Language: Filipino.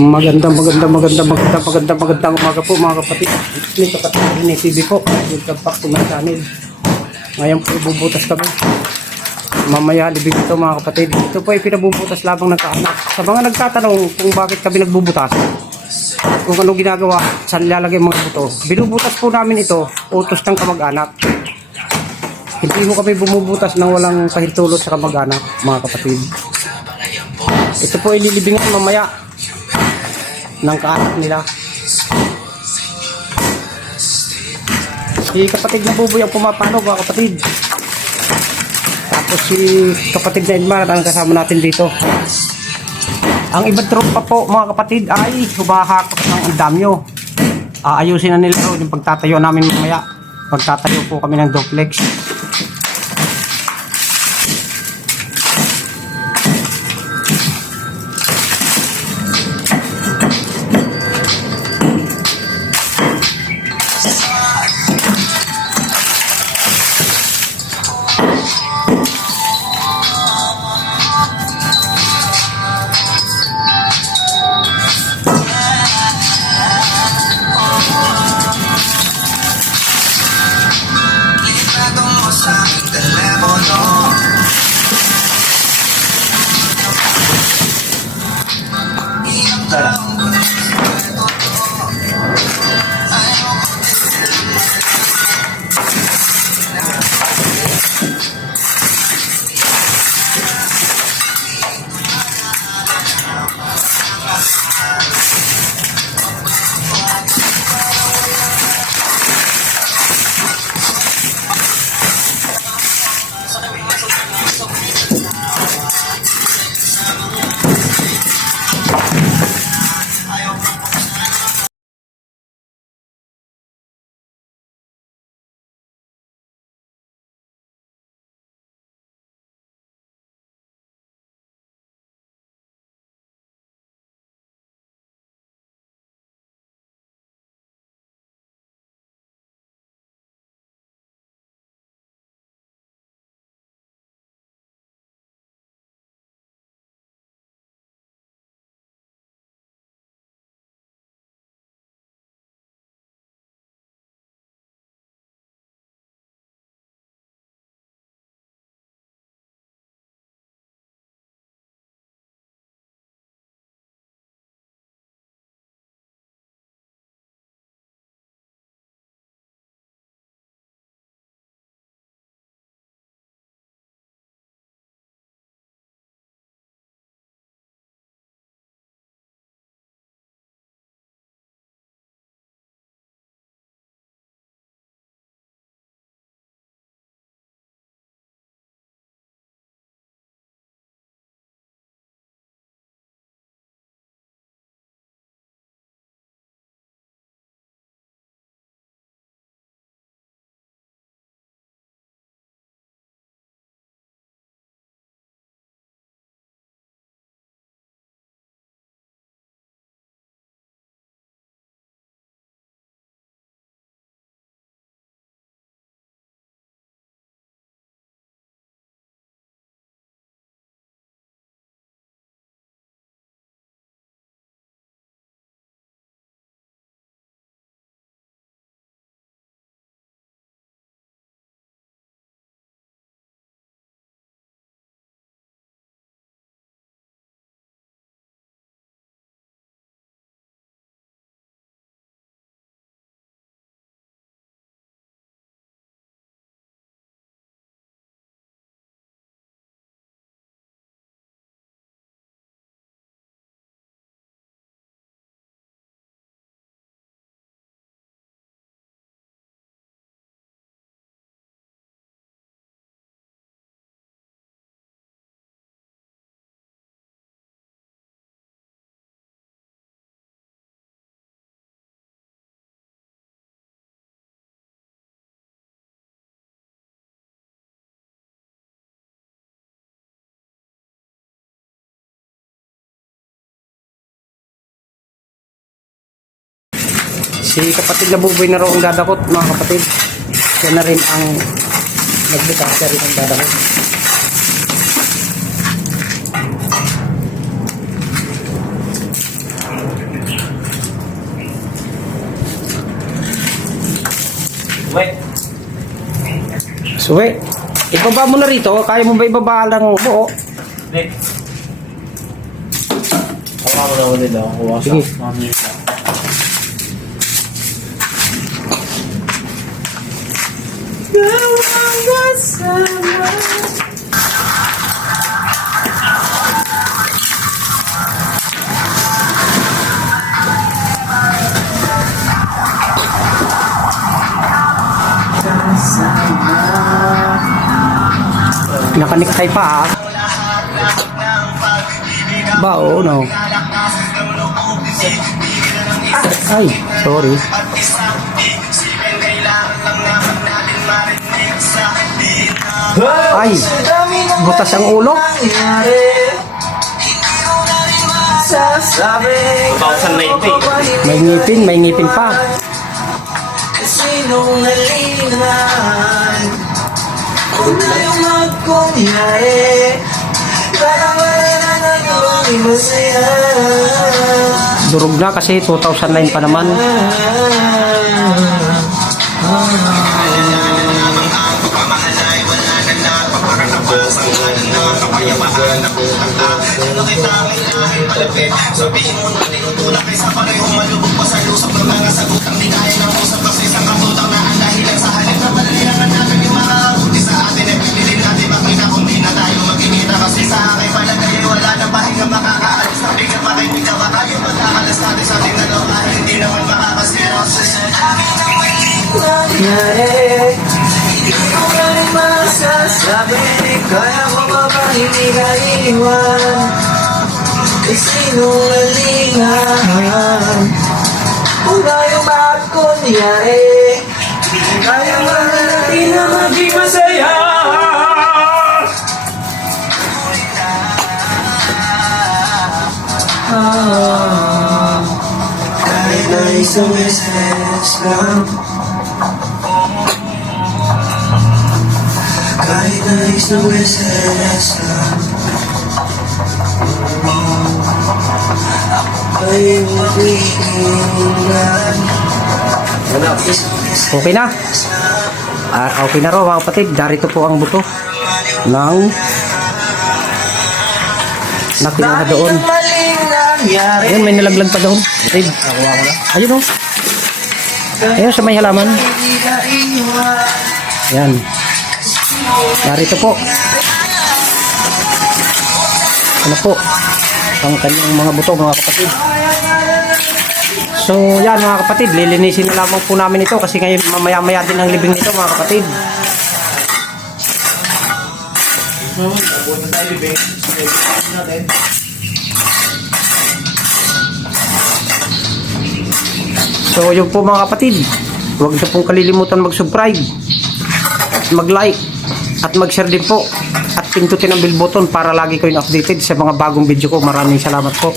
Magandang umaga po mga kapatid. Ni kapatid ni TV po. Welcome back to my channel. Ngayon po bubutas kami. Mamaya libig ito mga kapatid. Ito po ay pinabubutas labang ng kaanak. Sa mga nagtatanong kung bakit kami nagbubutas, kung ano ginagawa, saan lalagay mga buto, binubutas po namin ito, utos ng kamag-anak. Hindi mo kami bumubutas ng walang pahintulot sa kamag-anak mga kapatid. Ito po ililibingan mamaya ng kaanak nila. Si kapatid na Buboy ang pumapano mga kapatid. Tapos si kapatid na Edmar ang kasama natin dito. Ang ibang tropa po mga kapatid ay humahakot ng andamyo. Aayusin na nila yung pagtatayo namin mamaya. Pagtatayo po kami ng duplex. Si kapatid na Buboy na raw ang dadakot mga kapatid. Siya na rin ang nagbukas, siya rin ang dadakot. Suwe, ibaba mo na rito. Kaya mo ba ibaba ng buo? Nick. Hawa mo na ulit daw. Hawa sa Sige. mami. Nakaniktay pa ah. Ba, oo, no. Ay, sorry. Ay, butas ang ulo. 2019. May ngipin pa. Sinungalingan kung tayo magkunyari para wala na nagawang masaya. Durog na kasi 2009 pa naman. Nangyari, hindi ko na rin masasabi. Kaya ko ba ba hindi ka iwan? Sinungalingan kung tayo magkunyari kaya ba natin na maging masaya? Kahit na isang beses lang, kahit na isang beses lang, ako ay magiginggan. Okay na. Okay na raw mga kapatid. Darito po ang buto ng nakinuha doon. Ayun, may nalaglag pa doon. Kapatid. Ayun o. Ayun sa may halaman. Ayan. Darito po. Ano po? Ang kanyang mga buto mga kapatid. So yan mga kapatid, lilinisin na lamang po namin ito kasi ngayon mamaya-maya din ang libing nito mga kapatid. So yun po mga kapatid, huwag niyo pong kalilimutan mag-subscribe, mag-like at mag-share din po at pindutin ang bell button para lagi kayong updated sa mga bagong video ko. Maraming salamat po.